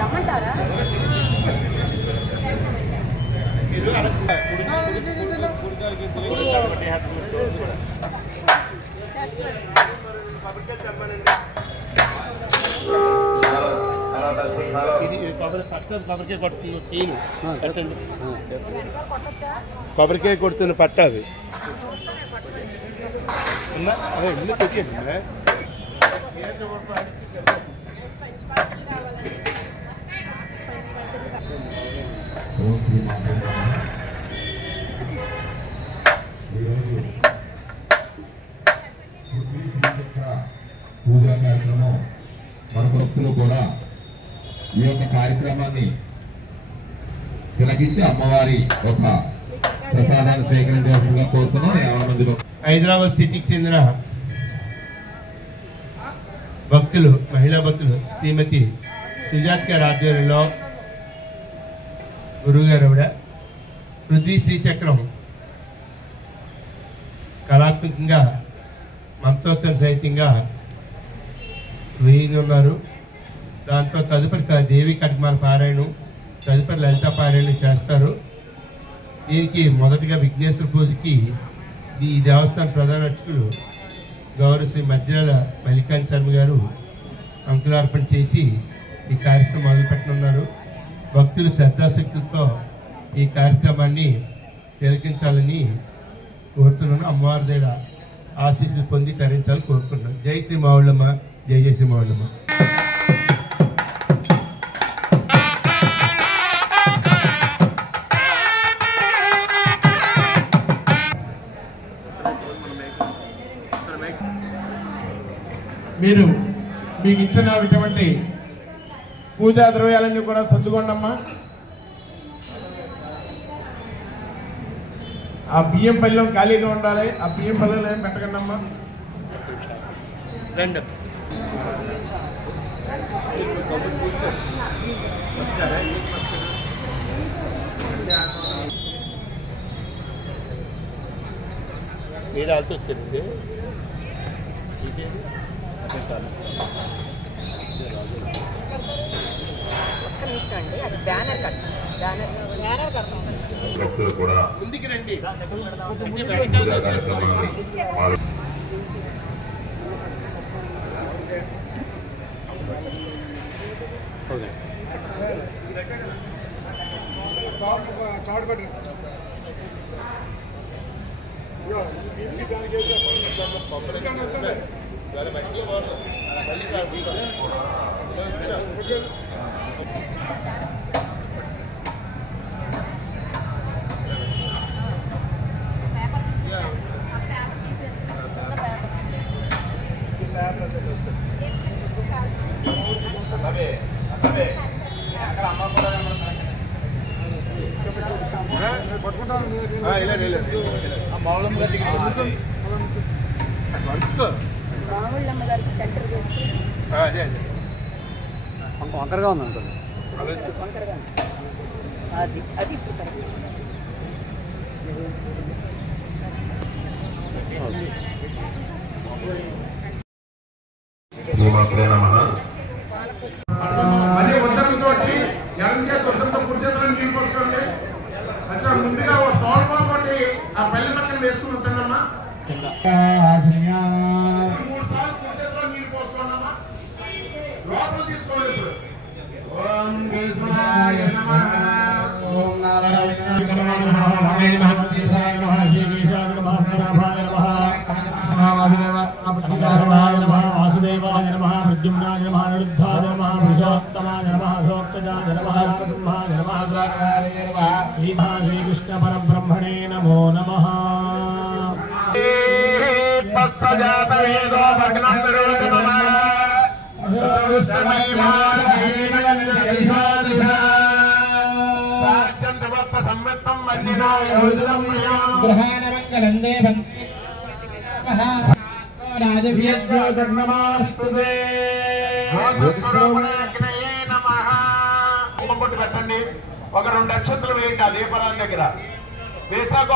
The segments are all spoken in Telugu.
రమ్మంటారా? కొబ్బరికాయ కొడుతున్న పట్ట అది ఇల్లు పెట్టండి. పూజా కార్యక్రమం మన భక్తులు కూడా ఈ యొక్క కార్యక్రమాన్ని తిలకించి అమ్మవారి ఒక ప్రసాదాన్ని స్వీకరించవలసిందిగా కోరుతున్నాం. 50 మందిలో హైదరాబాద్ సిటీకి చెందిన భక్తులు, మహిళా భక్తులు శ్రీమతి సుజాత్ గారి ఆధ్వర్యంలో గురువుగారు ఆవిడ పృథ్వీ శ్రీచక్రం కళాత్మకంగా మంత్రోచ్చరణ సహితంగా వేయనున్నారు. దాంతో తదుపరి దేవి కట్మాల పారాయణం, తదుపరి లలిత పారాయణం చేస్తారు. దీనికి మొదటగా విఘ్నేశ్వర పూజకి ఈ దేవస్థాన ప్రధాన అర్చకులు గౌరవ శ్రీ మధ్యరాల మల్లికాంత్ శర్మ గారు అంకురార్పణ చేసి ఈ కార్యక్రమం మొదలుపెట్టనున్నారు. భక్తులు శ్రద్ధాశక్తులతో ఈ కార్యక్రమాన్ని తిలకించాలని కోరుతున్నాను. అమ్మవారి దగ్గర ఆశీస్సులు పొంది తరించాలని కోరుకుంటున్నాను. జై శ్రీ మావుళ్ళమ్మ, జై జై శ్రీ మావుళ్ళమ్మ. మీరు మీకు ఇచ్చినటువంటి పూజా ద్రవ్యాలన్నీ కూడా సర్దుకోండమ్మా. ఆ బియ్యం పళ్ళెం ఖాళీగా ఉండాలి. ఆ బియ్యం పళ్ళెం ఏం పెట్టకండి అమ్మా. మీరు ఆల్తో వచ్చారండి. అది బ్యానర్ కడతాం. బ్యానర్ కడతాం. భక్తులు కూడా ముందుకు రండి. పూజా కార్యక్రమాన్ని మావుళ్ళమ్మ గారికి సెంటర్ చేస్తే వంకరగా ఉంది అనుకోండి. వంకరగా అది అది ఇప్పుడు కరెక్ట్. శ్రీమాత్రే నమః. మళ్ళీ ఉద్దరంతో ఎడం చేతి ఉద్దరంతో కుడి చేతులను నీళ్ళు పోసుకోండి. అచ్చా ముందుగా తోడుకోటి ఆ పల్లె పక్కన వేసుకుని ఉంటానమ్మా. 3 సార్లు కుడి చేతిలో నీళ్ళు పోసుకోండమ్మా. లోపల తీసుకోండి. ఇప్పుడు ఓం కృష్ణాయ నమః. ఓం నారాయణాయ నమః. వాసుదేవాయ నమః. ప్రద్యుమ్నాయ నమః. నిరుద్ధాయ నమః. పురుషోత్తమాయ నమః. సోక్తజాయ నమః. నరసింహాయ నమః. శ్రీకృష్ణ పరబ్రహ్మణే నమో నమః. పెట్టండి. ఒక 2 అక్షంతలు వేయండి ఆ దీపాల దగ్గర. వేసాక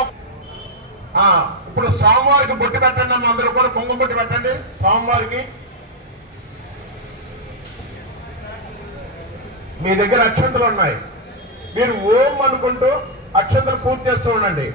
ఇప్పుడు స్వామివారికి బొట్టు పెట్టండి అమ్మ, అందరూ కూడా కుంకుమ బొట్టు పెట్టండి స్వామివారికి. మీ దగ్గర అక్షంతలు ఉన్నాయి, మీరు ఓం అనుకుంటూ అక్షంతలు పూర్తి చేస్తూ ఉండండి.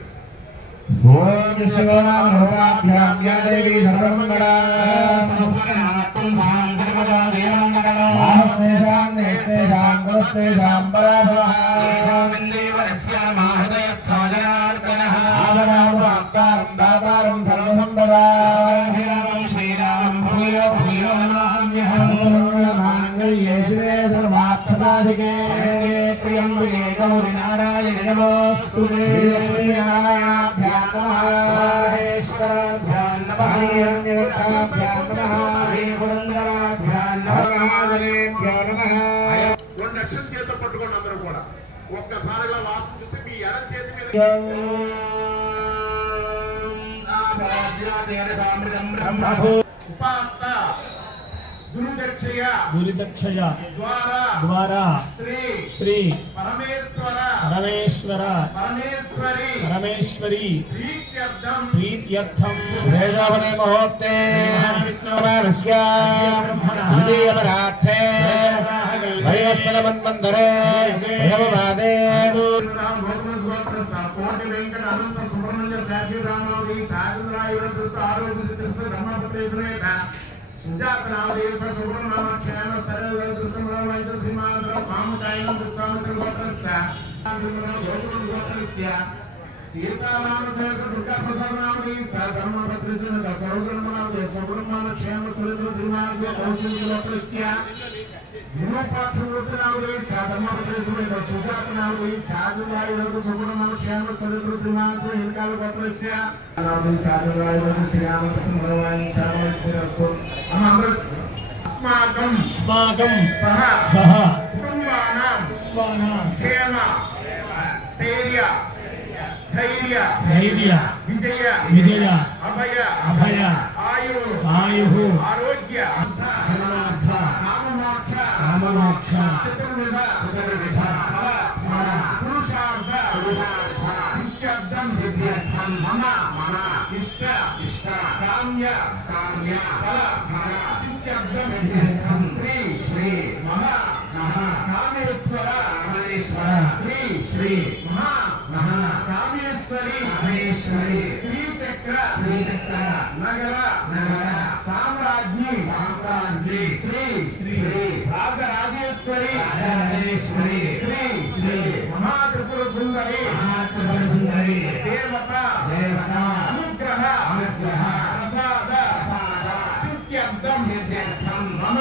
రెండు అక్షరం చేత పట్టుకోండి అందరూ కూడా. ఒక్కసారి ఇలా వాసన చూస్తే మీ ఎడం చేతి మీద ఉపాత్త గురుదక్షయ ద్వారా శ్రీ పరమేశ్వర పరమేశ్వరి ప్రీత్యర్థం ముహూర్తే ద్వితీయపరార్థే వయోస్పదమన్వంతరే ప్రథమపాదే కోటి వెంకట అనంత సుబ్రహ్మణ్య శాఖీరామావళి శారదరాయుడు ఆరోగ్య సిద్ధిస్తు ధర్మపత్రే సమేత సుజాతనావళి సుబ్రహ్మణ్యక్షేమ సరళ దృశ్యమలమైత శ్రీమాసర పాముకాయనం దృశ్యామిత్ర గోత్రస్య గోత్రస్య సీతారామ సహిత దుర్గా ప్రసాదనావళి ధర్మపత్రే సమేత సరోజనమనావళి సుబ్రహ్మణ్యక్షేమ సరళ శ్రీమాసర గోత్రస్య విరూపాక్షమూర్తినావళి ధర్మపత్రే సమేత సుజాతనావళి శారదరాయుడు సుబ్రహ్మణ్యక్షేమ సరళ శ్రీమాసర హినకాల గోత్రస్య శారదరాయుడు శ్రీరామకృష్ణ భగవాన్ శారదస్తు అస్మాకం సహ కుటుంబానాం క్షేమ స్థైర్య ధైర్య విజయ అభయ ఆయు ఆరోగ్య నామమోక్ష చతుర్విధ పురుషార్థ సిద్ధ్యర్థం మమ ఇష్ట కామ్య ఫల సిద్ధ్యర్థం శ్రీ మమ కామేశ్వర శ్రీ మహా కామేశ్వరి శ్రీచక్ర నగర సామ్రాజ్ఞి శ్రీ రాజరాజేశ్వరి శ్రీ మహాత్రిపుర సుందరి దేవత అనుగ్రహ ప్రసాద సిద్ధ్యర్థం మమ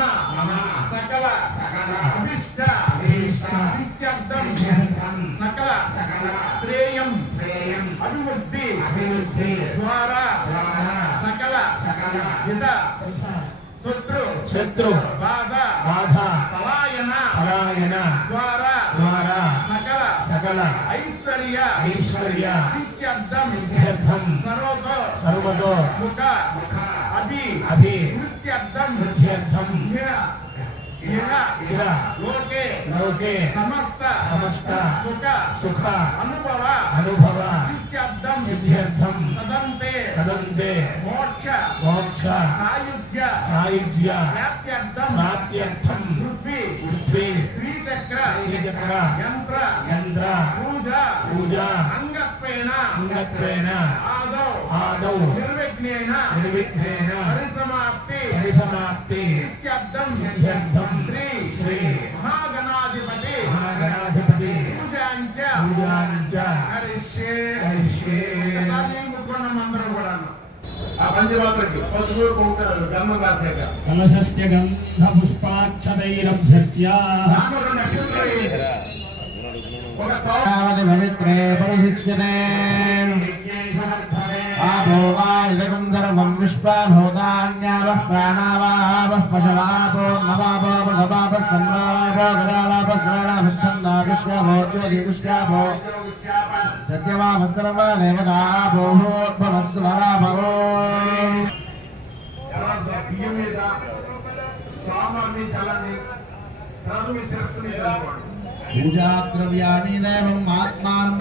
సకల అభిష్ట సిద్ధ్యర్థం సకల శ్రేయం అభివృద్ధి ద్వారా సకల హిత శత్రు బాధ పలాయన ద్వారా సకల ఐశ్వర్య సిద్ధ్యర్థం సర్వతో ముఖ అభివృద్ధ్యర్థం లోకే సమస్త సుఖ అనుభవ సిద్ధ్యర్థం తదంతే మోక్ష సాయుజ్య ప్రాప్త్యర్థం పృథ్వీ శ్రీచక్ర యంత్ర పూజ అంగత్వేన ఆదౌ నిర్విఘ్నేన పరిసమాప్తి సిద్ధ్యర్థం శ్రీ మహాగణాధిపతి పూజాంచ హరిష్యే అందరం కూడా ఆ పంచమాత్రకి పసుపు కుంకుమ గంధం రాశాక కలశస్య గంధ పుష్పాక్షతైరభ్యర్చ్య పవిత్రే పరిహిచ్యతే ఆపో వా ఇదకం సర్వం విశ్వభూతాన్యావః ప్రాణావావః పశవాపో నవాపో భగవాపః సంభ్రాపో గరాపః స్మరణాభిశ్చందాభిష్కాపో జ్యోతిభిష్కాపో సత్యవాపః సర్వా దేవతాపో భవస్వరాభవో బియ్యం మీద స్వామి జలాన్ని తర్వాత మీ శిరస్సు మీద అనుకోండి. పూజాద్రవ్యాణి దేవం ఆత్మానం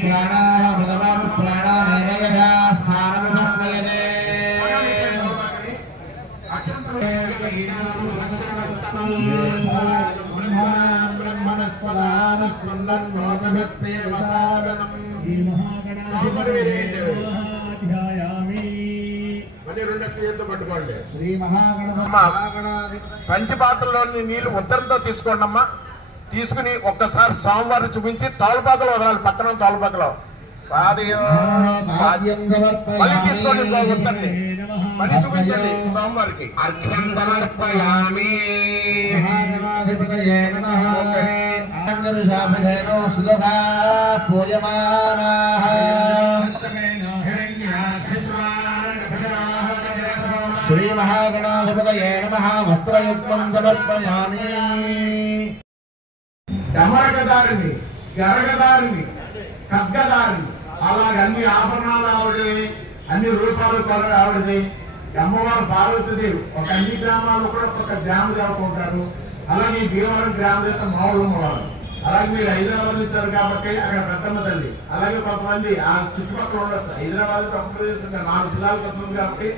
प्राणाः प्रथमं प्राणानेयया स्थानं समयते పట్టుకోండి. శ్రీ మహాగణపతి పంచపాత్రలోని నీళ్లు ఉత్తరంతో తీసుకోండి అమ్మా. తీసుకుని ఒక్కసారి స్వామివారిని చూపించి తోలుపాకలు వదలాలి. పక్కన తోలుపాకలో మళ్ళీ తీసుకోండి. ఉత్తర్ని మళ్ళీ చూపించండి స్వామివారికి. అర్ఘ్యం సమర్పయామి. మహాగణాధిపతయే నమః. ఆంగరుషాభిధేనో సులభా పూయమానాః. శ్రీ మహాగణాధిపతయే నమః. వస్త్రయుగ్మం సమర్పయామి. డమరకదారిని, గరగదారిని, ఖడ్గదారిని, అలాగే అన్ని ఆభరణాలు ఆవిడవి, అన్ని రూపాలు ఆవిడది. అమ్మవారు పార్వతీదేవి ఒక అన్ని గ్రామాల్లో కూడా ఒక గ్రామ దేవత ఉంటారు. అలాగే భీమవరం గ్రామ దేవత మావులమ్మ వారు. అలాగే మీరు హైదరాబాద్ వచ్చారు కాబట్టి అక్కడ పెద్దమ్మ తల్లి. అలాగే కొంతమంది ఆ చుట్టుపక్కల ఉండొచ్చు. హైదరాబాద్ ఒక ప్రదేశంగా 4 జిల్లాలకు వస్తుంది కాబట్టి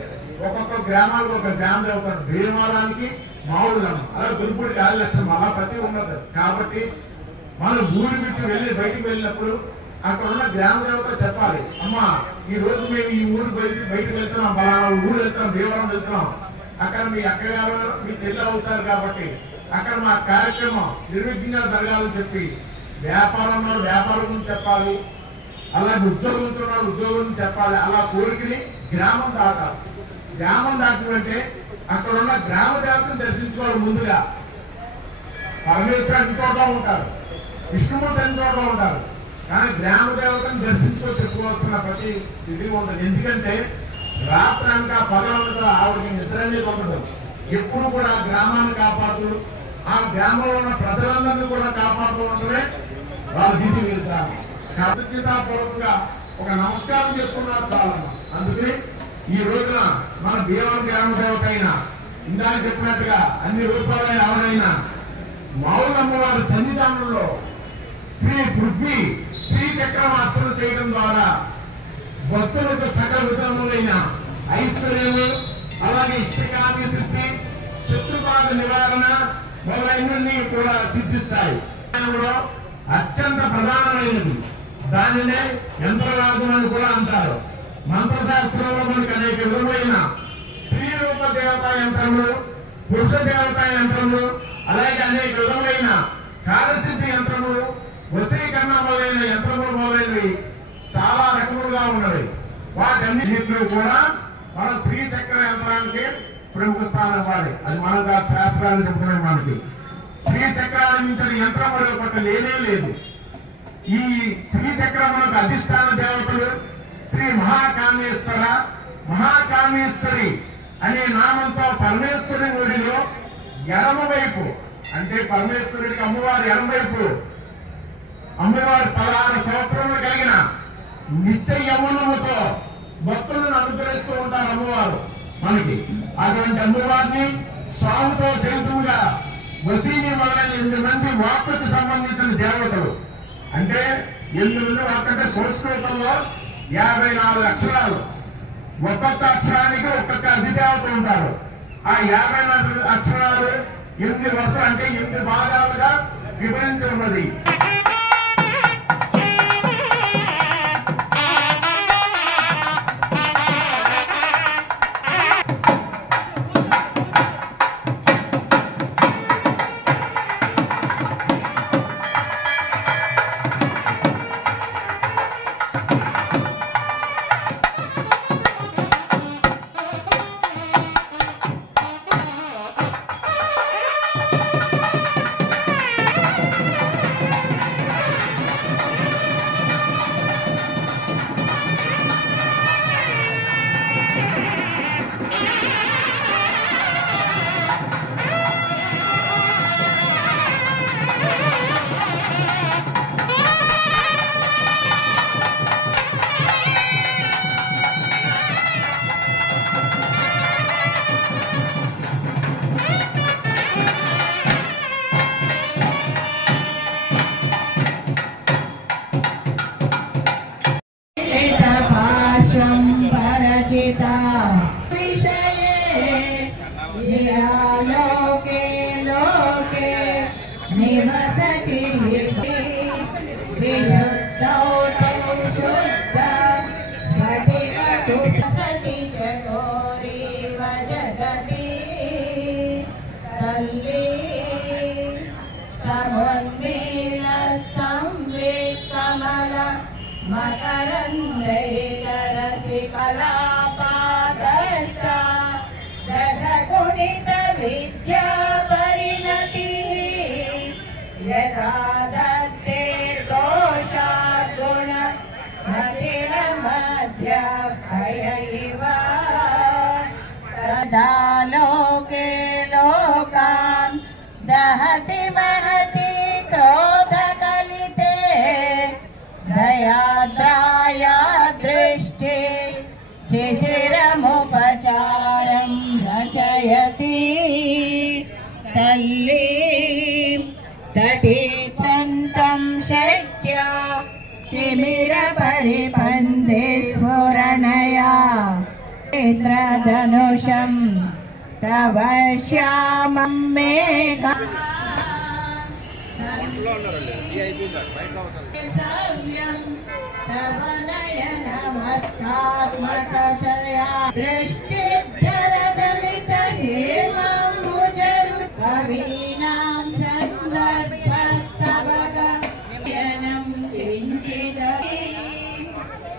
ఒక్కొక్క గ్రామాలకు ఒక గ్రామ దేవత. భీమవరానికి మావులమ్మ, అలాగే గురుపూడికి ఆదిలక్ష్మి, అలా ప్రతి ఉన్నది. కాబట్టి మనం ఊరి నుంచి బయటికి వెళ్ళినప్పుడు అక్కడ ఉన్న గ్రామ దేవత చెప్పాలి, అమ్మా ఈ రోజు మేము ఈ ఊరు బయటకు వెళ్తున్నాం, బలానా ఊరు వెళ్తున్నాం, భీమవరం వెళ్తున్నాం, అక్కడ మీ అక్కగారు మీ చెల్లి అవుతారు కాబట్టి అక్కడ మా కార్యక్రమం నిర్విఘ్నంగా జరగాలని చెప్పి, వ్యాపారం వ్యాపారం గురించి చెప్పాలి, అలాగే ఉద్యోగం ఉద్యోగం గురించి చెప్పాలి. అలా కోరికని గ్రామం దాటాలి. గ్రామం దాటినంటే అక్కడ ఉన్న గ్రామ దేవతను దర్శించుకోవాలి. ముందుగా పరమేశ్వరుడు అన్ని చోట్ల ఉంటారు, విష్ణుమూర్తి అన్ని చోట్ల ఉంటారు, కానీ గ్రామ దేవతను దర్శించుకొని చెప్పుకోవాల్సిన ప్రతి ఇది ఉంటుంది. ఎందుకంటే రాత్రి అనక పగలనక ఆవిడకి నిద్ర అనేది ఉండదు. ఎప్పుడు కూడా గ్రామాన్ని కాపాడుతూ ఆ గ్రామంలో ఉన్న ప్రజలందరినీ కూడా కాపాడుతూ ఉండడమే వాళ్ళ విధి వెళ్తారు. కృతజ్ఞతాపూర్వకంగా ఒక నమస్కారం చేసుకున్నారు చాలమ్మా. అందుకని ఈ రోజున మన భీమవరం గ్రామ దేవత అయినా ఇందాక చెప్పినట్టుగా అన్ని రూపాయలు ఎవరైనా మావులమ్మ వారి సన్నిధానంలో శ్రీ పృథ్వీ శ్రీ చక్రమార్చన చేయడం ద్వారా భక్తులకు సకల విధములైన ఐశ్వర్యము, అలాగే ఇష్టకామి సిద్ధి, శత్రుబాధ నివారణ మొదలైనవన్నీ కూడా సిద్ధిస్తాయి. అత్యంత ప్రధానమైనది దానినే యంత్రరాజు అని కూడా అంటారు. మంత్రశాస్త్రంలో మనకు అనేక విధమైన స్త్రీ రూప దేవతా యంత్రములు, పురుష దేవతా యంత్రములు, అలాగే అనేక విధమైన కార్యసిద్ధి యంత్రములు, వశీకరణ మొదలైన యంత్రములు మొదలైనవి చాలా రకములుగా ఉన్నవి. వాటన్నిటిలో కూడా మన శ్రీ చక్ర యంత్రానికి ప్రముఖ స్థానం ఇవ్వాలి. అది మన శాస్త్రాలు చెబుతున్నాయి. మనకి శ్రీ చక్రాన్ని మించిన యంత్రం ఒకటి లేనే లేదు. ఈ శ్రీ చక్రములకు అధిష్టాన దేవతలు శ్రీ మహాకామేశ్వర, మహాకామేశ్వరి అనే నామంతో పరమేశ్వరుని గుడిలో ఎడమ వైపు, అంటే పరమేశ్వరుడికి అమ్మవారి ఎడమ వైపు అమ్మవారి 16 సంవత్సరములు కలిగిన నిత్య యవ్వనముతో భక్తులను అనుగ్రహిస్తూ ఉంటారు అమ్మవారు మనకి. అటువంటి అమ్మవారిని స్వామితో సైతంగా వసీని మొదలైన 8 మంది వాక్కుకి సంబంధించిన దేవతలు. అంటే 8 మంది వాక్ అంటే సంస్కృతంలో 54 అక్షరాలు. ఒక్కొక్క అక్షరానికి ఒక్కొక్క అధిదేవత ఉంటారు. ఆ 54 అక్షరాలు 8 వరుసలు అంటే 8 భాగాలుగా విభజించి ఉన్నది. मकरन्दैरसिकलापादष्टा दशगुणित विद्या परिणतिः यथा दत्ते दोषाद्गुण मतिरमध्य भय इव तदा लोके लोकान् दहति महति क्रोधकलिते दयाद्राया दृष्टि शिशिरमुपचारं रचयति तल्ली तटीत्रन्तं शक्त्या तिमिरपरिपन्थे स्फुरणया नेत्रधनुषं तव श्यामं मेघा तव नयनमत्कात्मकतया दृष्टिधरदलितहेमाम्बुजरु कवीनां सन्दर्भस्तवगयनं किञ्चिदपि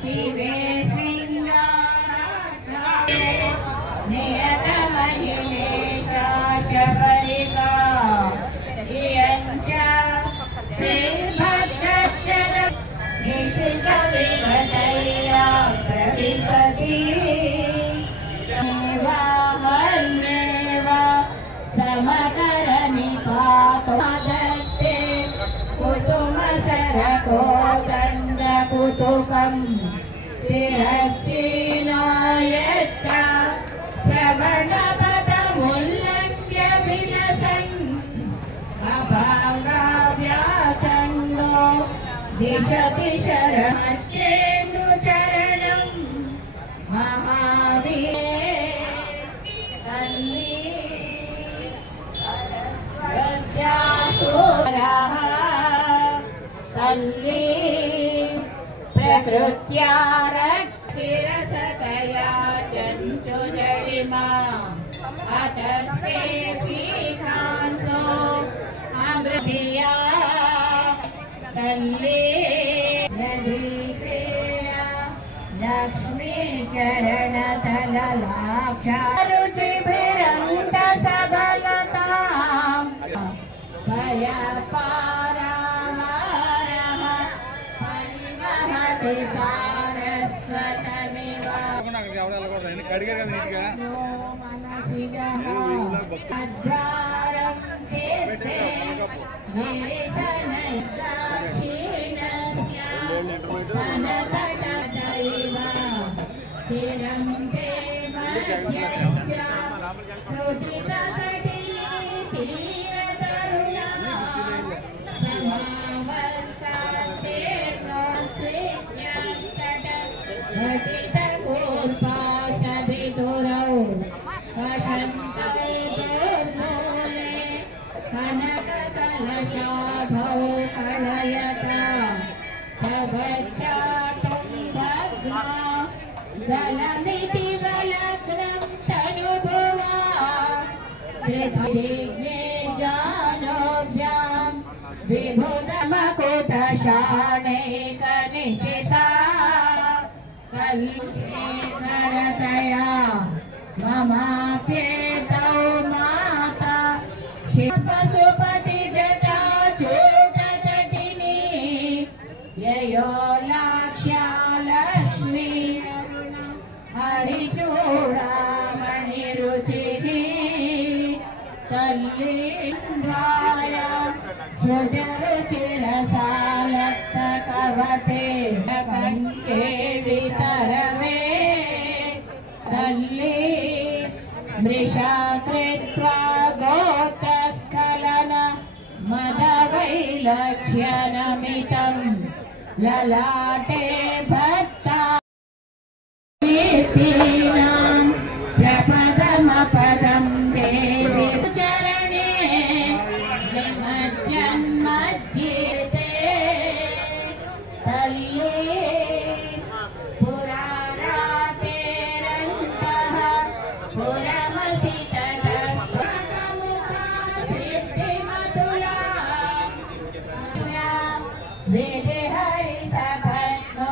शिवे शृङ्गाराख्ये नियतमहिलेशा शबरिका इयञ्च श्रीभद्रक्षर निशिचविगतैया प्रविशति वाहन्येव समकरनिपातो दत्ते कुसुमसरकोदण्डकुतुकम् तिरश्चीनो यत्र श्रवणपदमुल्लङ्घ्य विलसन् अभाव्यासङ्गो दिशति शरमत्येन्दुचरणं महावीरे सरस्वत्यासुरः तल्ली प्रकृत्या रक्तिरसतया चञ्चुजडिमा अतस्ते श्रीकांसो अमृतिया तल्ली नदीक्रिया लक्ष्मी चरणतललाक्षा रुचिभिरन्त सबलताम् भयपारावारः परिवहति सारस्वतमिव अद्वारं चेते गिरिसनद्राक्षीणस्य वनतटदैव चिरं ते मध्यस्य त्रुटितकटिनी तीरतरुणा समावर्षास्तेर्नोऽस्मिन्यस्तट घटितकूर्पा सवितुरौ वसन्तौ दुर्मूले कनककलशाभौ कलयता भवत्यातुं भग्ना गलमिति वलग्नं तनुभुवा त्रिभिज्ञे जानोभ्यां विभुतमकुटशाणैकनिशिता कलुषेकरतया ममाप्येतौ माता शिवपशुपतिजटा चूटचटिनी ययो लाक्ष्या लक्ष्मी हरिचूडामणिरुचिः तल्लीन्द्राय सुजरुचिरसालक्तकवते कङ्के वितरवे तल्ली मृषा कृत्वा गोत्रस्खलन मदवैलक्ष्यनमितं ललाटे भक्ता कीर्तीनां प्रपदमपदं देवी चरणे जन्मज्जीते तल्ली पुरारातेरन्तः पुरमसि ततस्त्वकमुखा सिद्धिमतुला वेदे हरिसभट्नो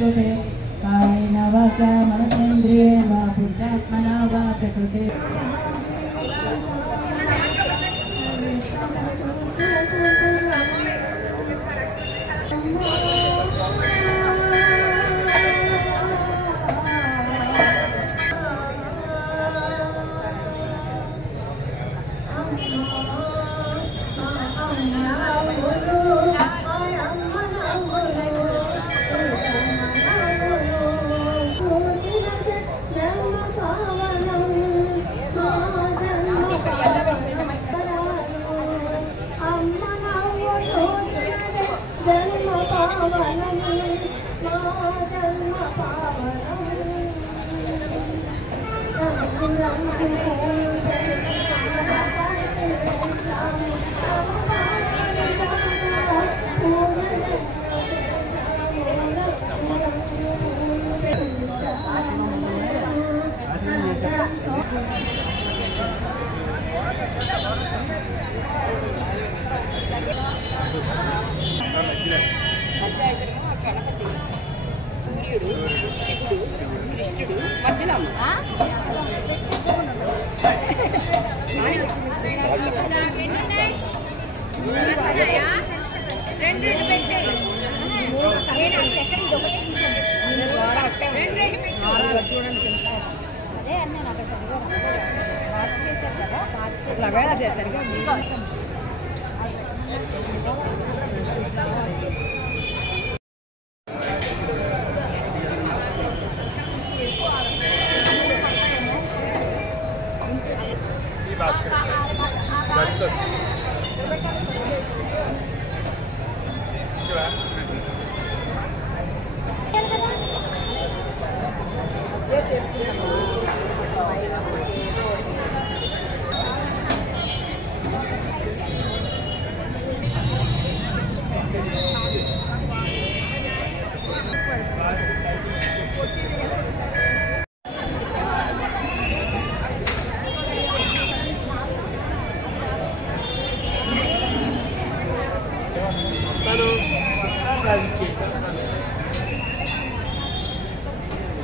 प्रकृते कायेन वाचा मनसेन्द्रियेण वा बुद्ध्यात्मना वा प्रकृते సూర్యుడు శివుడు కృష్ణుడు మధ్యలో చూడండి అదే అన్న నాకు సరిగా అదే సరిగా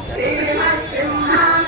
శ్రీమత్సింహాసనం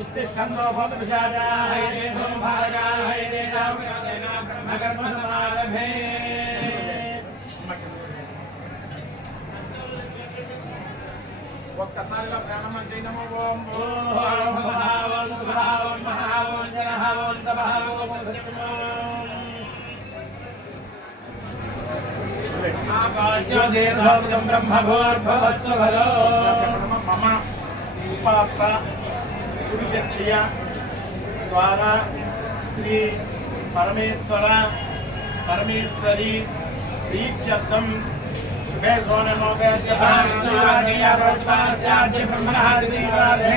उत्तिष्ठन्तो भवतु विजाताः ये भागाः ये रामकृतेना ब्रह्मकर्म समारभे ఒక్కసారిగా ప్రాణమం చేయనమో ఓం ఓం భావం భావం మహావం జనహావం తభావం ఆకాశోదేవం బ్రహ్మభోర్భవస్వభలో మమ ఉపాత్త గురుచక్షయ ద్వారా శ్రీ పరమేశ్వర పరమేశ్వరి దీక్షర్థం శుభే సోనమోగస్య భాగస్య ప్రతిపాస్యాద్య బ్రహ్మణాది దేవాలయ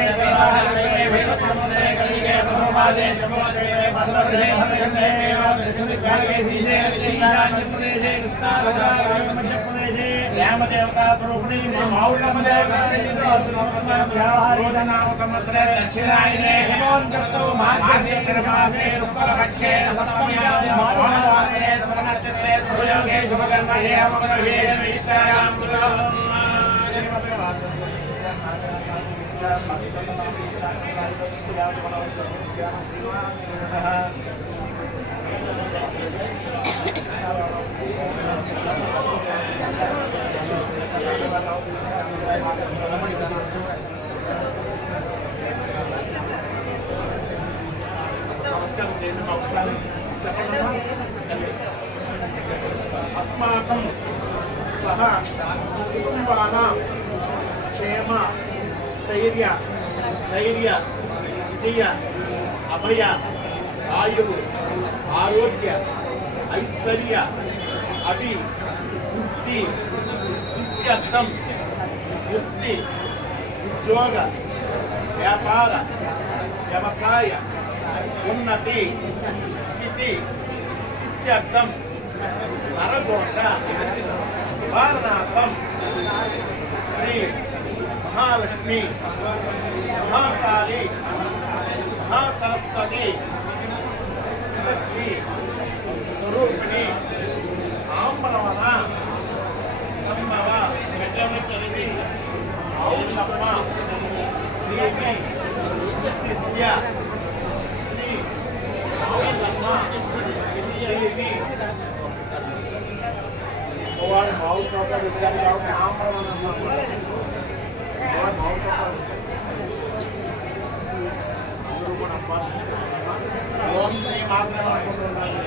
వేదపరమదే కలిగే పరమాదే జమోదే పదవదే భద్రదే వేదోదశది కాగే సీజే శ్రీరామచంద్రదే కృష్ణావతార మధ్యప్రదేశే రామదేవతా స్వరూపిణి మౌళమదేవనామ సంవత్సరే దక్షిణాయనే హేమంతర్తో మాఘే శరమాసే శుక్లపక్షే సప్తమ్యాం మానవాసే సువర్ణనక్షత్రే సుయోగే శుభకర్మణే అమగ్రహే నమస్కారం చేయండి ఒకసారి అస్మాకం సహ కుటుంబానాం క్షేమ ధైర్య విజయ అభయ ఆయు ఆరోగ్య ఐశ్వర్య అభివృద్ధి సిద్ధ్యర్థం వృత్తి ఉద్యోగ వ్యాపార వ్యవసాయ ఉన్నతి స్థితి సిద్ధ్యర్థం నరఘోష నివారణార్థం శ్రీ మహాలక్ష్మి మహాకాళి మహాసరస్వతి శక్తి స్వరూపిణి ఆంబరవన సంభవ ఔల్లమ్మ దేవి నిత్య శ్రీ ఔల్లమ్మ దేవి వాడు మావు చోట వచ్చారు కాబట్టి ఆంబరవన అందరూ కూడా ఓం శ్రీ మాత్రం అనుకుంటున్నాను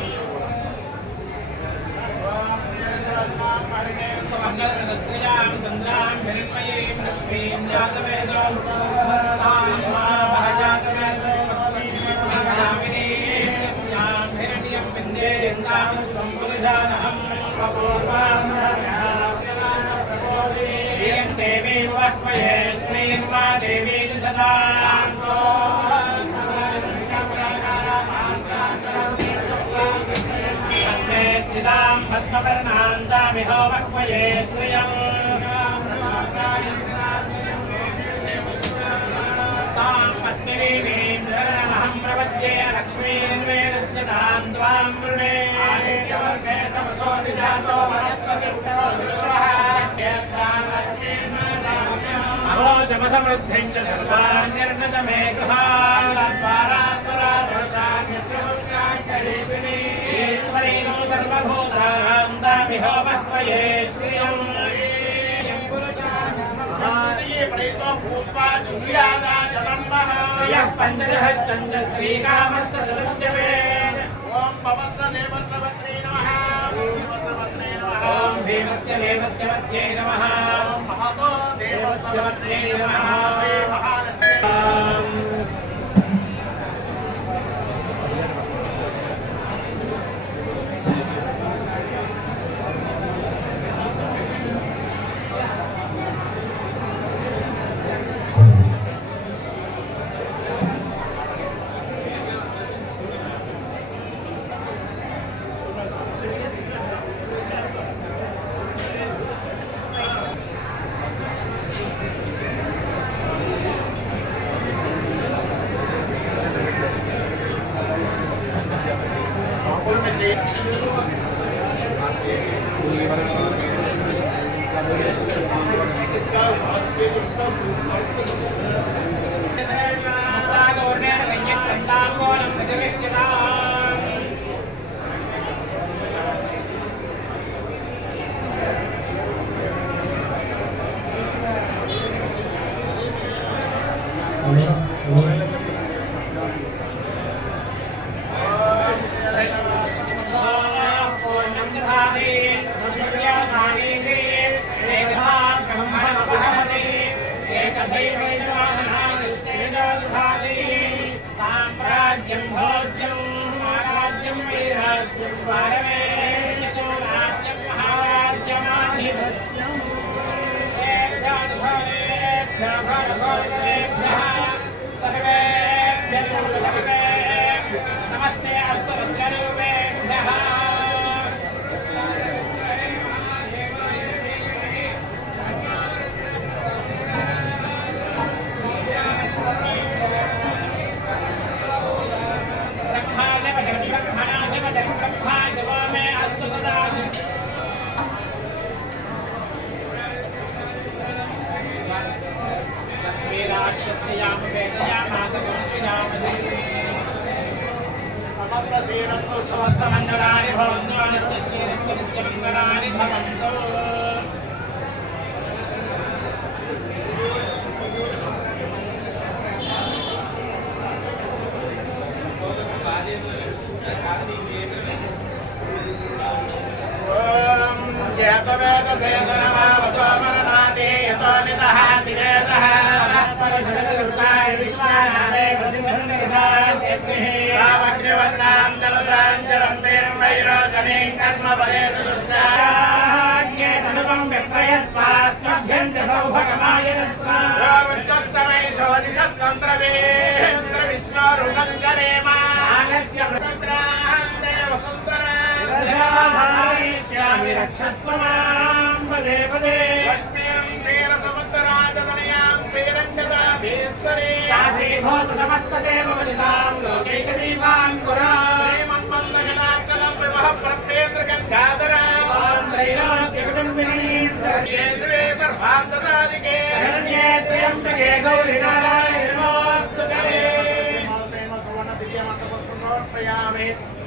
దేవీ వక్మయే శ్రీర్మా దేవీ సదా స్థితాం పద్మవర్ణాంతామిహో వక్మయే శ్రియం తాం పద్మినీం శరణమహం ప్రపద్యే లక్ష్మీర్వేదస్య తాం త్వాం వృణే ఆదిత్యవర్గే తమసో విజాతో వనస్పతిస్థో దుర్వః అహోజమసమృద్ధిం చ సర్వాణ్యర్ణతమే గృహాత్పరాత్పరాధరసాన్యత్యముష్కాంకరీపిణీ ఈశ్వరీనో సర్వభూతానాం దామిహో వక్మయే శ్రియం పంచదశ చంద్ర శ్రీకామస్య సత్యవేద ఓం భవత్స దేవస్య వత్రే నమః ఓం దేవస్య దేవస్య వత్రే నమః ఓం మహతో దేవస్య వత్రే నమః శ్రీ మహాలక్ష్మి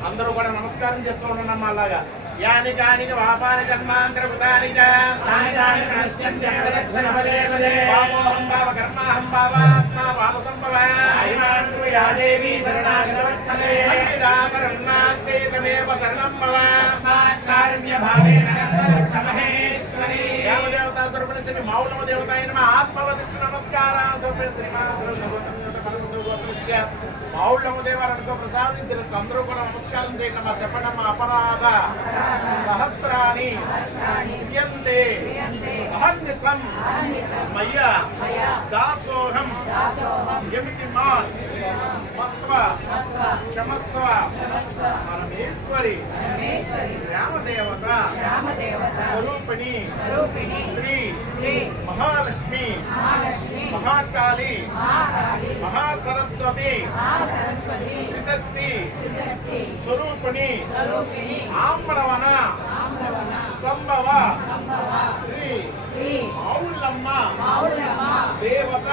అందరూ కూడా నమస్కారం చేస్తూ ఉన్నాం అలాగా యాని కాని వాపాని జన్మాంతర కృతాని చ తాని తాని నశ్యంత్య దక్షిణ పదే పదే పాపోహం పాప కర్మాహం పాపాత్మా పాప సంభవ ఐమాస్తు యా దేవి శరణాగతవత్సలే దాసరం నాస్తి తమేవ శరణం భవ కారుణ్య భావేన రక్షమహేశ్వరి దేవతా స్వరూపిణి శ్రీ మౌనమ దేవతాయ నమః ఆత్మవదృష్టి నమస్కారం స్వరూపిణి శ్రీమాతృ మౌళ్ళము దేవాలనుకో ప్రసాదించిన అందరూ కూడా నమస్కారం చేయండి అమ్మా. చెప్పండి అమ్మా. అపరాధ సహస్రాని క్రియంతే అహర్నిశం మయ్య దాసోహం యమితి మాన్ మత్వ క్షమస్వ పరమేశ్వరి రామదేవత స్వరూపిణి శ్రీ మహాలక్ష్మి మహాకాళి మహాసరస్వతి విశక్తి స్వరూపిణి ఆమ్రవణ సంభవ శ్రీ మౌళ్ళమ్మ దేవత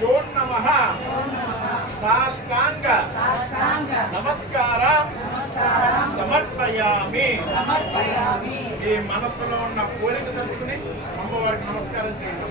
జోన్నమః సాష్టాంగ నమస్కారం సమర్పయామి. ఈ మనస్సులో ఉన్న కోరిక తలుచుకుని అమ్మవారికి నమస్కారం చేయండి.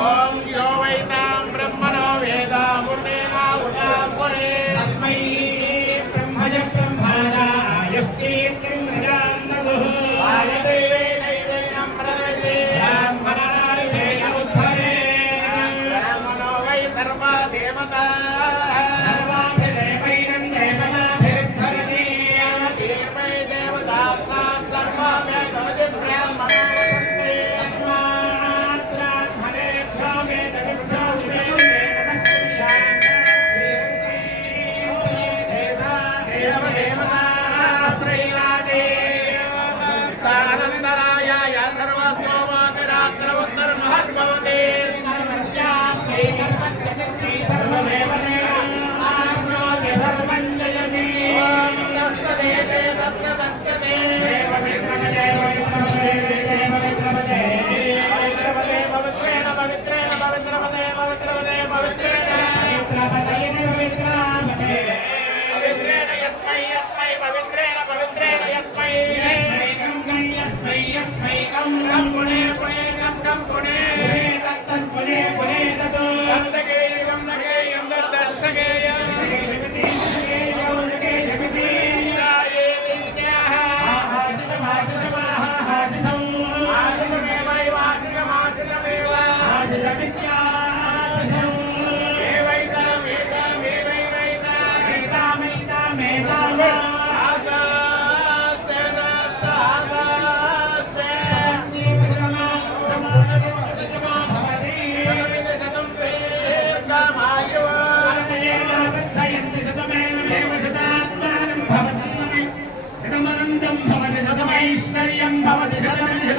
ఓం యో వైతాం బ్రహ్మణో వేదామృతేనావృతాం పరే తస్మై బ్రహ్మజ బ్రహ్మాయ కీర్తిం నిజాంతగుః ఆయుధైవేనైవేనం ప్రణయతే బ్రాహ్మణారివేనముద్ధరే బ్రాహ్మణో వై సర్వా దేవతా సర్వాభిదేవైనం దేవతాభిరుద్ధరతి దేవతీర్వై దేవతా సర్వా వేదవతి బ్రాహ్మణా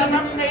వసంతే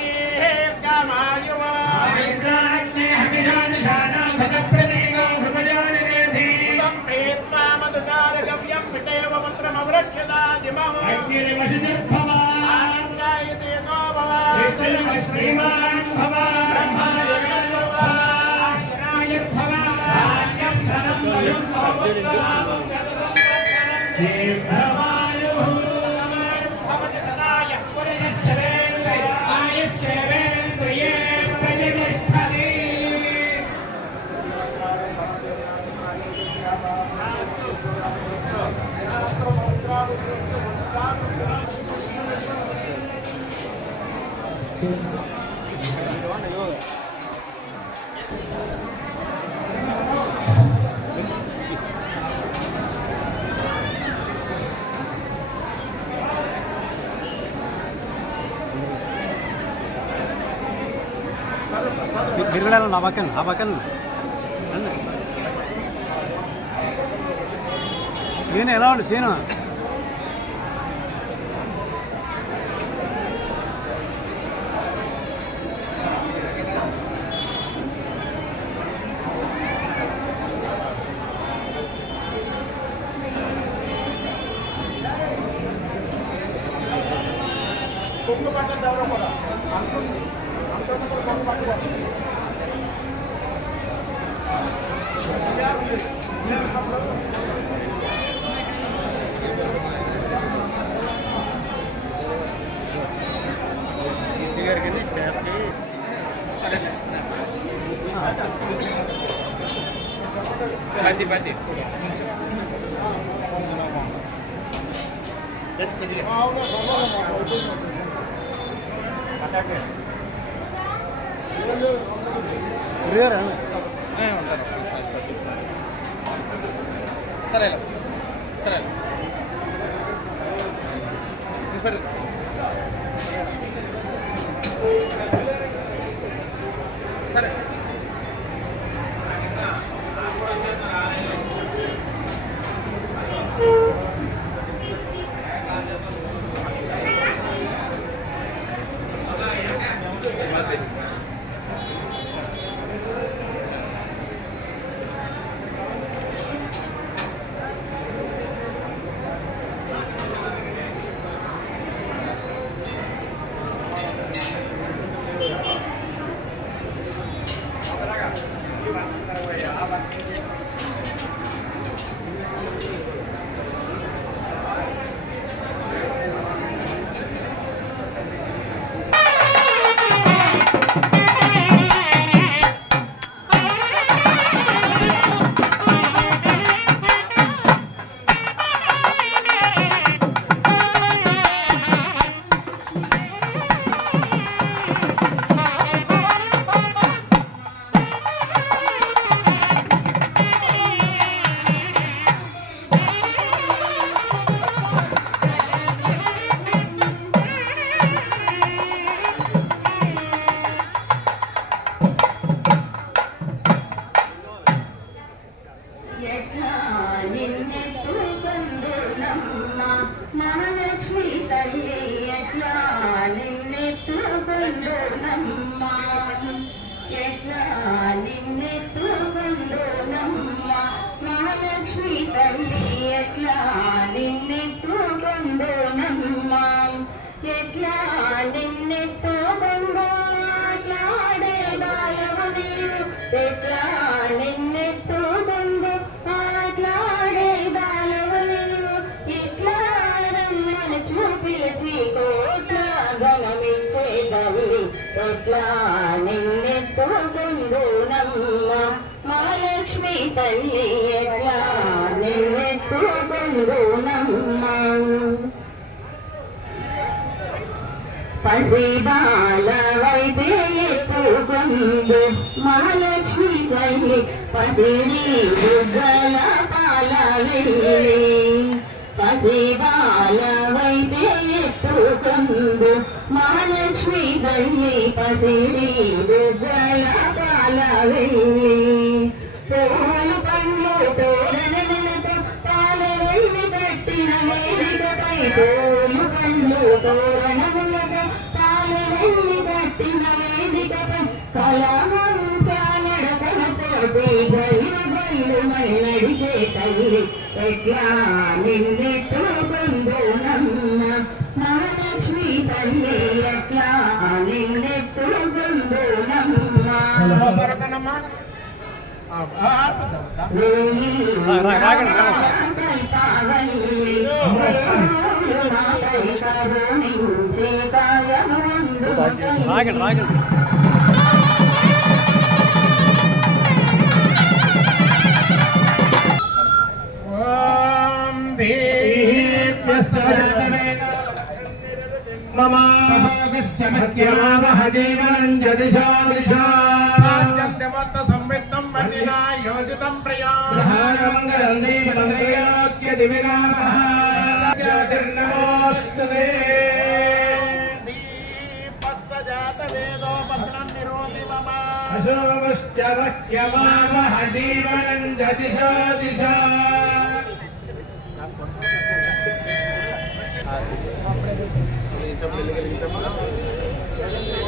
Birlalan abakan. Ini ఎలా ఉంది చేను సరే సరే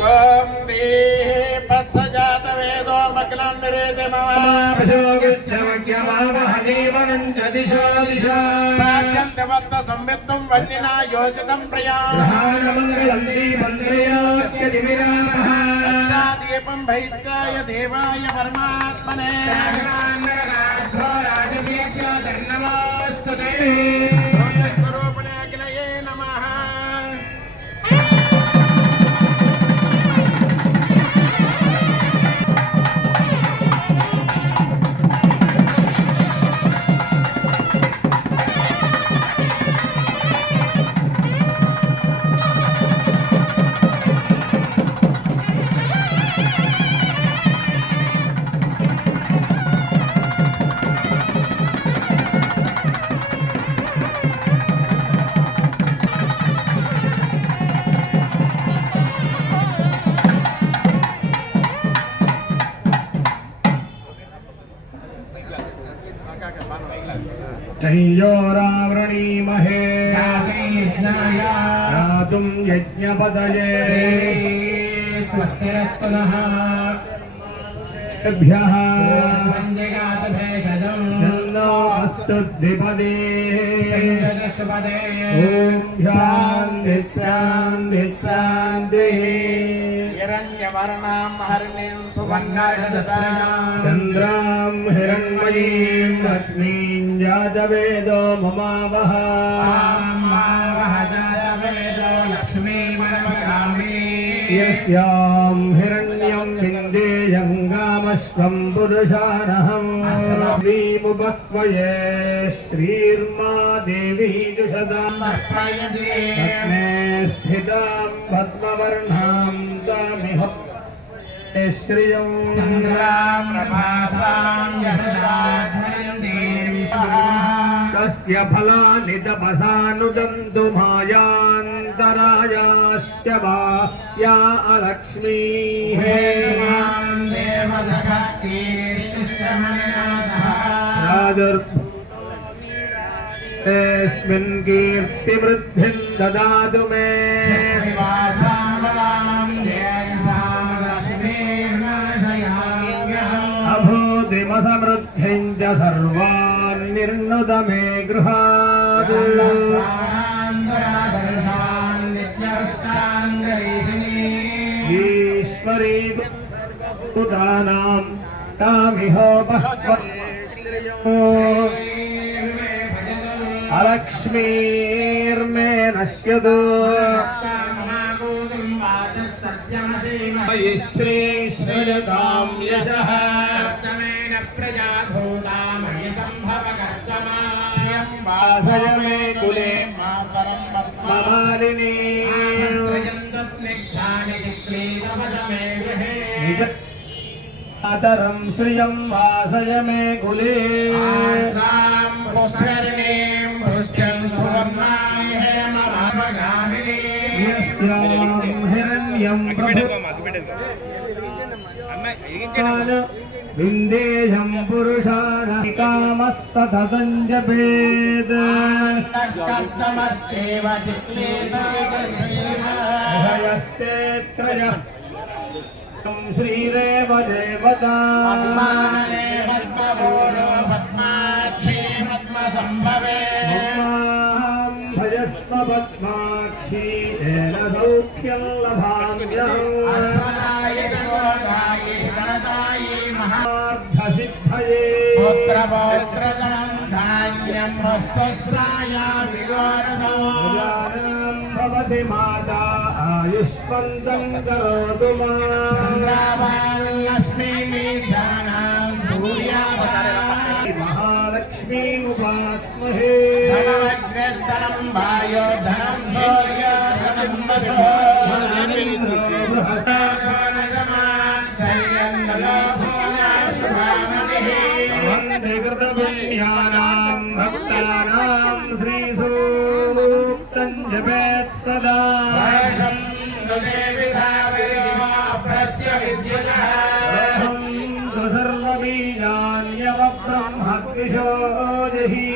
ఓం దేహే పస్సజాత వేదో అఖిలాండరేతే మమ సాధ్యంతవత్త సంవిత్తం వన్నినా యోజితం ప్రియా దీపం భైత్యాయ దేవాయ పరమాత్మనే స్వరూపిణే అఖిలయే నమః. संयोरावृणीमहे दातुं यज्ञपतये स्वस्तिरस्तुनः भ्यः अस्तु द्विपदे ॐ शान्ति शान्ति शान्तिः हिरण्यवर्णां हरिणीं सुवर्णरजतां चन्द्रां हिरण्मयीं लक्ष्मीं जातवेदो ममावह यस्यां हिरण्यं विन्देयं गामश्वं पुरुषानहं श्रीमुपह्वये श्रीर्मा देवी जुषदां रत्ने स्थितां पद्मवर्णां तामिह श्रियं तस्य फलानि तपसानुदन्तु मायान्तरायाश्च वा या अलक्ष्मीः तस्मिन् कीर्तिवृद्धिं ददातु मे अभूतिमसमृद्धिं च सर्वान् निर्नुद मे गृहात् ईश्वरी सर्वभूतानां अलक्ष्मीर्मे नश्यतु श्री सृजतां यशः वासय मे कुले मालिनी मातरं श्रियं वासय मे कुले हिरण्यं विन्देयं पुरुषाणां कामस्ततं जपेत् भयस्तेत्रयः श्रीरेव देवता भजस्व पद्माक्षी तेन सौख्यं लभाम्यसिद्धये पुत्रपौत्रधनं धान्यं भवति माता आयुष्मन्तं करोतु चन्द्रावाल्लक्ष्मीशानां सूर्याभाय महालक्ष्मीमुपास्महे धनमग्निर्धनं वायो धनं सूर्यो धनं वसो वन्दे कृतपुण्यानां भक्तानां श्रीसूक्तं जपेत् सदा सर्वबीजान्यवब्रह्मद्विषोजहि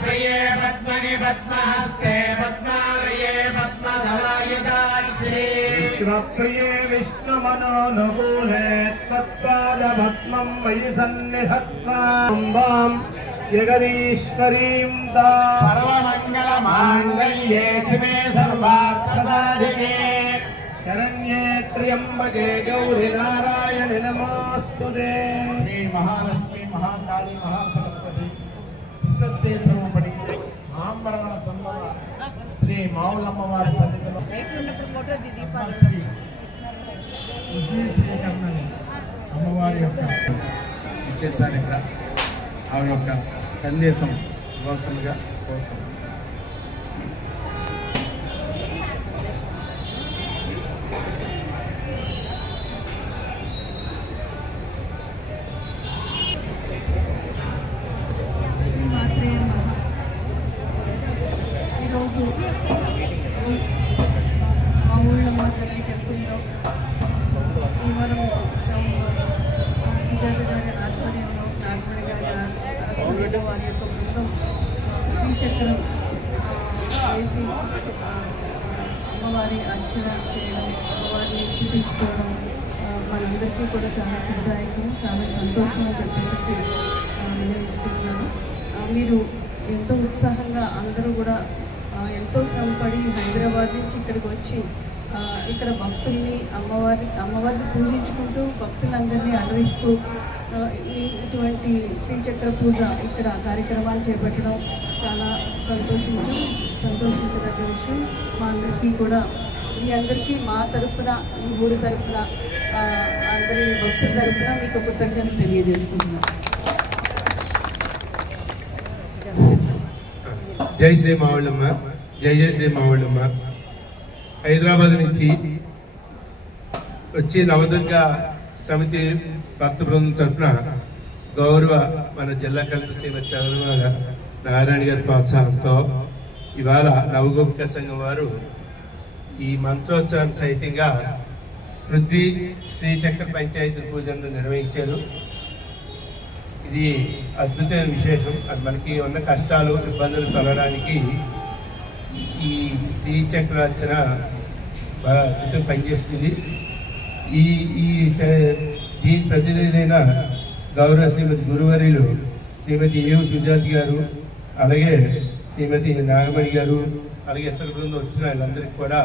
प्रिये पद्मनि पद्महस्ते पद्मालये पद्मधरायदाक्षी विश्वप्रिये विष्णुमनोनुकूले त्वत्पादपद्मं मयि सन्निधत्स्वां जगदीश्वरीं तां सर्वमङ्गलमाङ्गल्ये शिवे सर्वार्थसाधिके शरण्ये त्र्यम्बके गौरि नारायणि नमोऽस्तुते। श्री महालक्ष्मी महाकाली महासरस्वती त्रिसत्य स्वरूपिणी ఆంబరమణ సంభవ శ్రీ మావులమ్మవారి సన్నిధిలో శ్రీకర్ణని అమ్మవారి యొక్క ఇచ్చేసారు. ఇక్కడ ఆవిడ యొక్క సందేశం ఇవ్వాల్సిందిగా కోరుతున్నాం. ఈరోజు మా ఊళ్ళో మా తల్లి టెంపుల్లో భీమవరం సుజాత గారి ఆధ్వర్యంలో నాగమణి గారి ఆధ్వర్యంలో వారి యొక్క బృందం శ్రీచక్రం వేసి అమ్మవారి అర్చన చేయడం, అమ్మవారిని స్థుతించుకోవడం మనందరికీ కూడా చాలా శుభదాయకం, చాలా సంతోషం అని చెప్పేసి నిర్ణయించుకుంటున్నాను. మీరు ఎంతో ఉత్సాహంగా అందరూ కూడా ఎంతో శ్రమపడి హైదరాబాద్ నుంచి ఇక్కడికి వచ్చి ఇక్కడ భక్తుల్ని అమ్మవారిని పూజించుకుంటూ భక్తులందరినీ అలరిస్తూ ఇటువంటి శ్రీచక్ర పూజ ఇక్కడ కార్యక్రమాలు చేపట్టడం చాలా సంతోషించదగ్గ విషయం. మా అందరికీ కూడా మీ అందరికీ మా తరఫున ఈ ఊరి తరఫున అందరి భక్తుల తరఫున మీకు కృతజ్ఞతలు తెలియజేసుకుంటున్నాం. జై శ్రీ మావుళ్ళమ్మ, జై జై శ్రీ మావుళ్ళమ్మ. హైదరాబాద్ నుంచి వచ్చి నవదుర్గ సమితి భక్త బృందం తరఫున గౌరవ మన జిల్లా కలెక్టర్ శ్రీమతి చంద్రబాబు నారాయణ గారి ప్రోత్సాహంతో ఇవాళ నవగోపిక సంఘం వారు ఈ మంత్రోత్సవం సహితంగా పృథ్వీ శ్రీచక్ర పంచాయతీ పూజను నిర్వహించారు. ఇది అద్భుతమైన విశేషం. అది మనకి ఉన్న కష్టాలు ఇబ్బందులు తొలగడానికి ఈ శ్రీచక్రార్చన బాగా అద్భుతం పనిచేస్తుంది. దీని ప్రతినిధులైన గౌరవ శ్రీమతి గురువర్యులు శ్రీమతి ఏవు సుజాత గారు, అలాగే శ్రీమతి నాగమణి గారు, అలాగే ఇతర బృందం వచ్చిన వాళ్ళందరికీ కూడా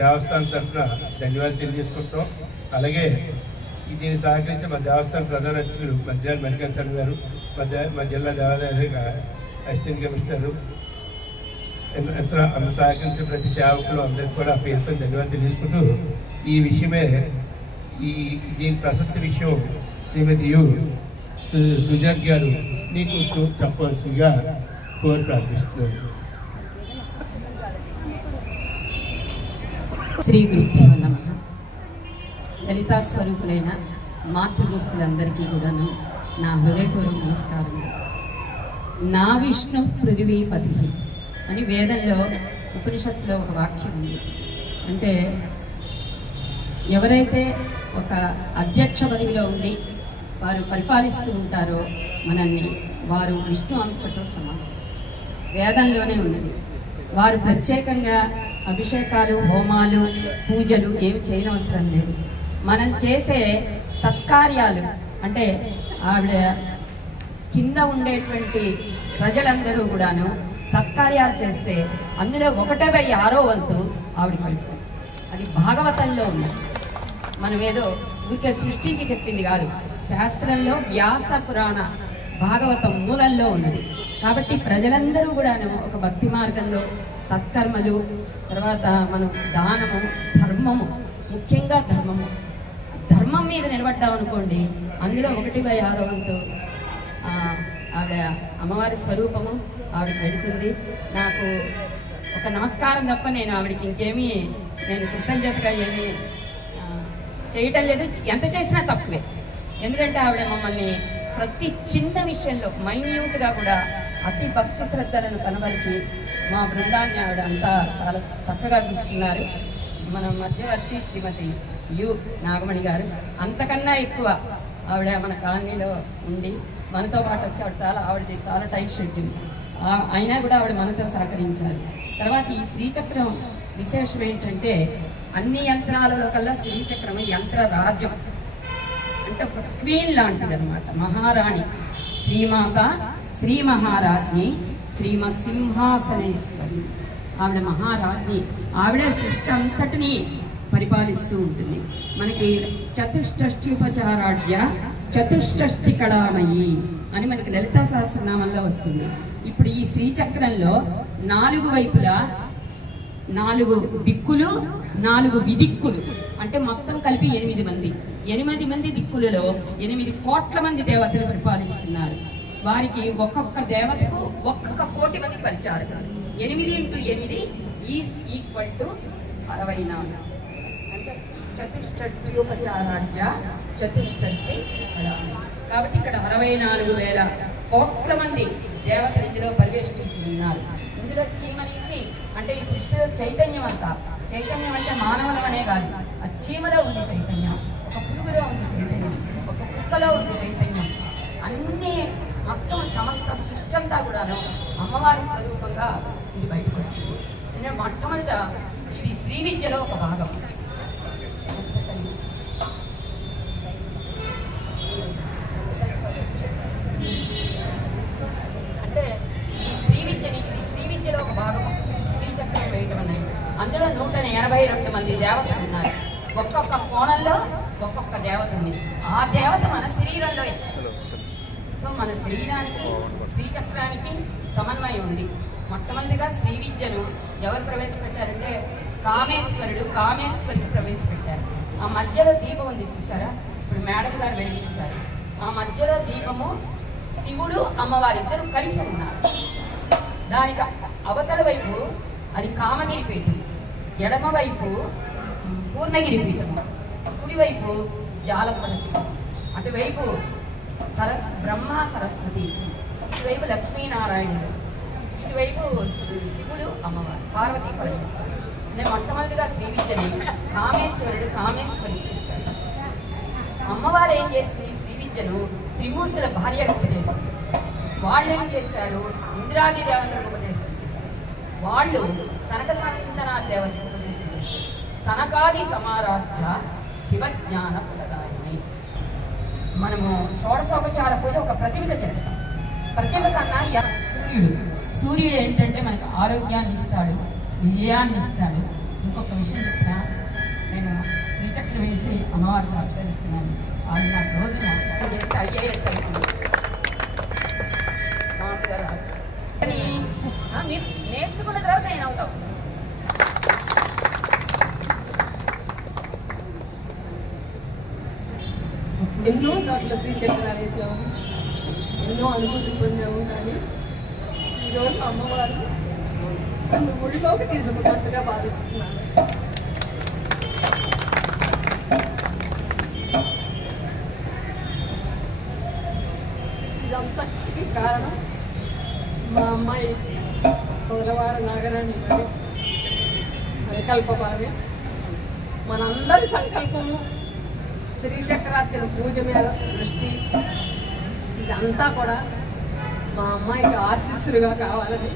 దేవస్థానం తరఫున ధన్యవాదాలు తెలియజేసుకుంటాం. అలాగే దీన్ని సహకరించిన మా దేవస్థానం ప్రధాన అర్చకులు మధ్యాహ్న మల్లికార్జున శర్మ గారు, మా జిల్లా దేవాలయ అసిస్టెంట్ కమిషనరు, అంత సహకరించిన ప్రతి సేవకులు అందరికీ కూడా పేరుతో ధన్యవాదాలు తెలియజేసుకుంటూ ఈ విషయమే దీని ప్రశస్త విషయం శ్రీమతి యు సుజాత్ గారు నీకు చెప్పవలసిందిగా కోరి ప్రార్థిస్తున్నాను. శ్రీ గురుభ్యో నమః. లలితా స్వరూపులైన మాతృమూర్తులందరికీ కూడాను నా హృదయపూర్వక నమస్కారం. నా విష్ణు పృథివీపతి అని వేదంలో ఉపనిషత్తులో ఒక వాక్యం ఉంది. అంటే ఎవరైతే ఒక అధ్యక్ష పదవిలో ఉండి వారు పరిపాలిస్తూ ఉంటారో మనల్ని, వారు విష్ణు అంశతో సమానం. వేదంలోనే ఉన్నది. వారు ప్రత్యేకంగా అభిషేకాలు, హోమాలు, పూజలు ఏమి చేయనవసరం లేదు. మనం చేసే సత్కార్యాలు అంటే ఆవిడ కింద ఉండేటువంటి ప్రజలందరూ కూడాను సత్కార్యాలు చేస్తే అందులో 1/6 వంతు ఆవిడకి వెళ్తుంది. అది భాగవతంలో ఉంది. మనం ఏదో ఊరికే సృష్టించి చెప్పింది కాదు. శాస్త్రంలో వ్యాస పురాణ భాగవతం మూలంలో ఉన్నది. కాబట్టి ప్రజలందరూ కూడాను ఒక భక్తి మార్గంలో సత్కర్మలు, తర్వాత మనం దానము, ధర్మము, ముఖ్యంగా ధర్మం మీద నిలబడ్డాం అనుకోండి, అందులో 1/6 వంతు ఆవిడ అమ్మవారి స్వరూపము ఆవిడకి వెళుతుంది. నాకు ఒక నమస్కారం తప్ప నేను ఆవిడకి ఇంకేమీ నేను కృతజ్ఞతగా ఏమీ చేయటం లేదు. ఎంత చేసినా తక్కువే. ఎందుకంటే ఆవిడ మమ్మల్ని ప్రతి చిన్న విషయంలో మైన్యూట్గా కూడా అతి భక్తి శ్రద్ధలను కనబరిచి మా బృందాన్ని ఆవిడ అంతా చాలా చక్కగా చూసుకున్నారు. మన మధ్యవర్తి శ్రీమతి యు నాగమణి గారు అంతకన్నా ఎక్కువ ఆవిడ మన కాలనీలో ఉండి మనతో పాటు వచ్చి ఆవిడది చాలా టైట్ షెడ్యూల్ అయినా కూడా ఆవిడ మనతో సహకరించారు. తర్వాత ఈ శ్రీచక్రం విశేషం ఏంటంటే అన్ని యంత్రాలలో కల్లా శ్రీచక్రం యంత్ర రాజ్యం అంటే ఒక క్వీన్ లాంటిది అనమాట, మహారాణి. శ్రీమాత శ్రీ మహారాజ్ఞి శ్రీమత్ సింహాసనేశ్వరి, ఆవిడ మహారాజ్ఞి. ఆవిడ సృష్టి అంతటిని పరిపాలిస్తూ ఉంటుంది. మనకి చతుష్టష్ట్యుపచారాఢ్య చతుష్టష్టి కళామయి అని మనకి లలితా సహస్రనామంలో వస్తుంది. ఇప్పుడు ఈ శ్రీచక్రంలో 4 వైపులా 4 దిక్కులు 4 విదిక్కులు అంటే మొత్తం కలిపి 8 మంది. 8 మంది దిక్కులలో 8 కోట్ల మంది దేవతలు పరిపాలిస్తున్నారు. వారికి ఒక్కొక్క దేవతకు ఒక్కొక్క కోటి మంది పరిచారకులు. 8 × 8 ఈజ్ ఈక్వల్ టు 64. అంటే చతుష్టష్ట్యుపచారాఢ్య చతుష్టష్టి కళామయి. కాబట్టి ఇక్కడ 64,000 కోట్ల మంది దేవతలు ఇందులో పరివేష్టించి ఉన్నారు. ఇందులో చీమ నుంచి అంటే ఈ సృష్టిలో చైతన్యం అంతా, చైతన్యం అంటే మానవులం అనే కాదు, ఆ చీమలో ఉంది చైతన్యం, ఒక పురుగులో ఉంది చైతన్యం, ఒక కుక్కలో ఉంది చైతన్యం. అన్ని మొత్తం సమస్త సృష్టి అంతా కూడాను అమ్మవారి స్వరూపంగా ఇది బయటకు వచ్చింది. నేను మొట్టమొదట ఇది శ్రీ విద్యలో ఒక భాగం. అంటే ఈ శ్రీ విద్యలో ఒక భాగం శ్రీచక్రం వేయటం అనేది. అందులో 182 మంది దేవతలు ఉన్నారు. ఒక్కొక్క కోణంలో ఒక్కొక్క దేవత ఉంది. ఆ దేవత మన శరీరంలో. సో మన శరీరానికి శ్రీచక్రానికి సమన్వయం ఉంది. మొట్టమొదటిగా శ్రీ విద్యను ఎవరు ప్రవేశపెట్టారంటే కామేశ్వరుడు కామేశ్వరికి ప్రవేశపెట్టారు. ఆ మధ్యలో దీపం ఉంది చూసారా, ఇప్పుడు మేడం గారు వెలిగించారు. ఆ మధ్యలో దీపము శివుడు అమ్మవారి ఇద్దరు కలిసి ఉన్నారు. దానికి అవతల వైపు అది కామగిరి పీఠం, ఎడమ వైపు పూర్ణగిరి పీఠం, కుడివైపు జాలపద పీఠం, అటువైపు బ్రహ్మ సరస్వతి, ఇటువైపు లక్ష్మీనారాయణుడు, ఇటువైపు శివుడు అమ్మవారు పార్వతీ పరమేశ్వరుడు. నేను మొట్టమొదటిగా శ్రీ విద్యని కామేశ్వరుడు కామేశ్వరికి చెప్పాడు. అమ్మవారు ఏం చేసింది, శ్రీ విద్యను త్రిమూర్తుల భార్యకు ఉపదేశం చేశారు. వాళ్ళు ఏం చేశారు, ఇంద్రాది దేవతలకు ఉపదేశం చేశారు. వాళ్ళు సనక సంతనాథ దేవతలకు ఉపదేశం చేశారు. సనకాది సమారాధ్య శివజ్ఞాన ప్రదాయిని. మనము షోడశోపచార పూజ ఒక ప్రతిమగా చేస్తాం. ప్రతిమ కన్నా సూర్యుడు ఏంటంటే మనకు ఆరోగ్యాన్ని ఇస్తాడు, విజయాన్ని ఇస్తాడు. ఇంకొక విషయం చెప్పినా, నేను శ్రీచక్రం వేసి అమ్మవారి సాక్షిగా చెప్తున్నాను. వాళ్ళు నాకు రోజున చేస్తే IAS అయిపోయింది. మామూలుగా రాదు కానీ మీరు నేర్చుకున్న తర్వాత నేను అవుతావు. ఎన్నో చోట్ల శ్రీచక్రాలు వేసాము, ఎన్నో అనుభూతి పొందాము. కానీ ఈరోజు అమ్మవారు నన్ను గుడిలోకి తీసుకున్నట్టుగా భావిస్తున్నాను. ఇదంతటికి కారణం మా అమ్మాయి సోదరవాడ నాగరాణి గారి సంకల్ప భావ్య. మనందరి సంకల్పము శ్రీచక్రార్చన పూజ మీద దృష్టి. ఇదంతా కూడా మా అమ్మాయికి ఆశీస్సులుగా కావాలని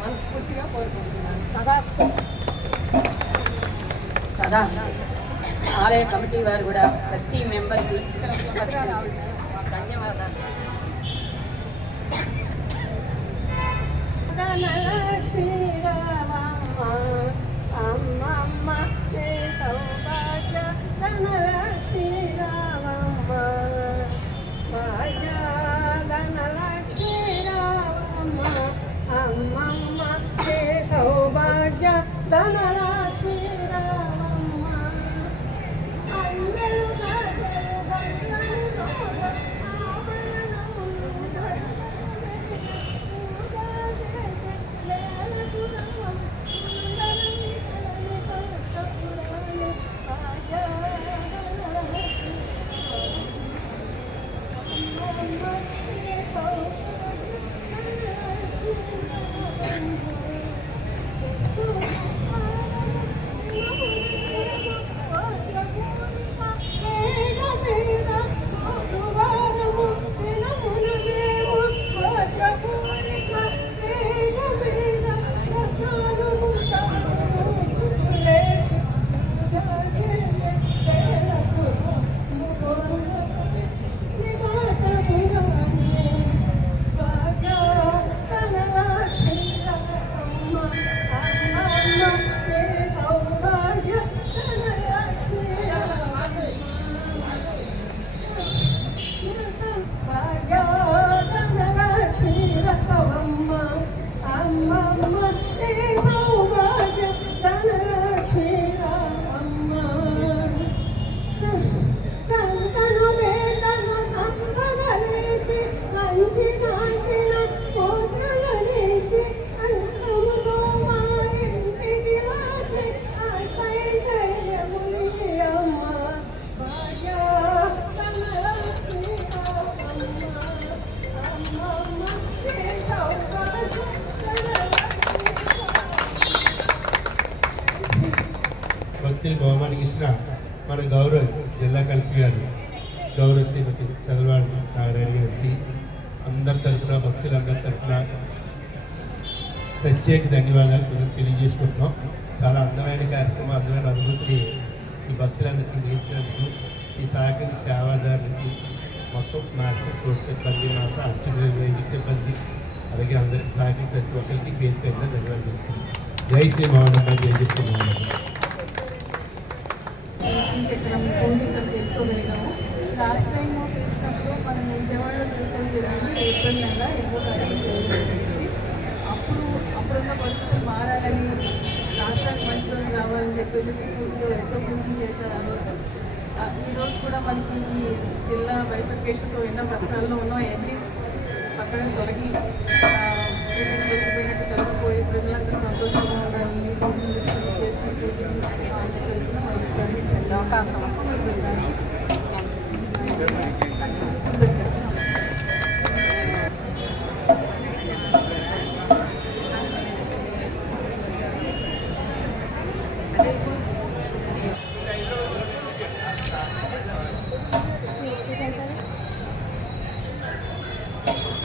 మనస్ఫూర్తిగా కోరుకుంటున్నాను. తదాస్తు. ఆలయ కమిటీ వారు కూడా ప్రతి మెంబర్కి ధన్యవాదాలు. అమ్మమ్మ సౌభాగ్య ధనలక్ష్మీ రామమ్మ, భాగ్య ధనలక్ష్మీ రామమ్మ, అమ్మమ్మ సౌభాగ్య ధనలక్ష్మీ రామమ్మ. అందరూ చేసిన మన గౌరవ జిల్లా కలెక్టర్ గారు గౌరవ శ్రీమతి చంద్రబాబు నారాయణ గారికి అందరి తరఫున భక్తులందరి తరఫున ప్రత్యేక ధన్యవాదాలు మనం తెలియజేసుకుంటున్నాం. చాలా అందమైన కార్యక్రమం, అందమైన అనుభూతిని ఈ భక్తులందరికీ నేర్చినందుకు ఈ సహకరి సేవాదారులకి మొత్తం మార్కెట్ కోర్టు సిబ్బంది, మాత్రం అర్చకులు, వైదిక సిబ్బంది, అలాగే అందరికి సహకరి ప్రతి ఒక్కరికి పేరు పేరున ధన్యవాదాలు చేసుకుంటాం. జై శ్రీ మోహన్, జై జై శ్రీ మోహన్. శ్రీచక్రం పూజ ఇక్కడ చేసుకోగలిగాము. లాస్ట్ టైం చేసినప్పుడు మనం విజయవాడలో చేసుకోవడం జరిగింది. ఏప్రిల్ నెల 8వ తారీఖు చేయడం జరిగింది. అప్పుడున్న పరిస్థితులు మారాలని, రాష్ట్రానికి మంచి రోజు రావాలని చెప్పేసి పూజలు ఎంతో పూజలు చేశారు. ఆ రోజు ఈ రోజు కూడా మనకి ఈ జిల్లా బైఫర్కేషన్తో ఎన్నో కష్టాల్లో ఉన్నాం. అవన్నీ పక్కన తొలగి దొరికిపోయినట్టు తొలగిపోయి ప్రజలందరూ సంతోషంగా ఉండాలని చేసిన పూజలు మరొకసారి అవకాశం Thank you.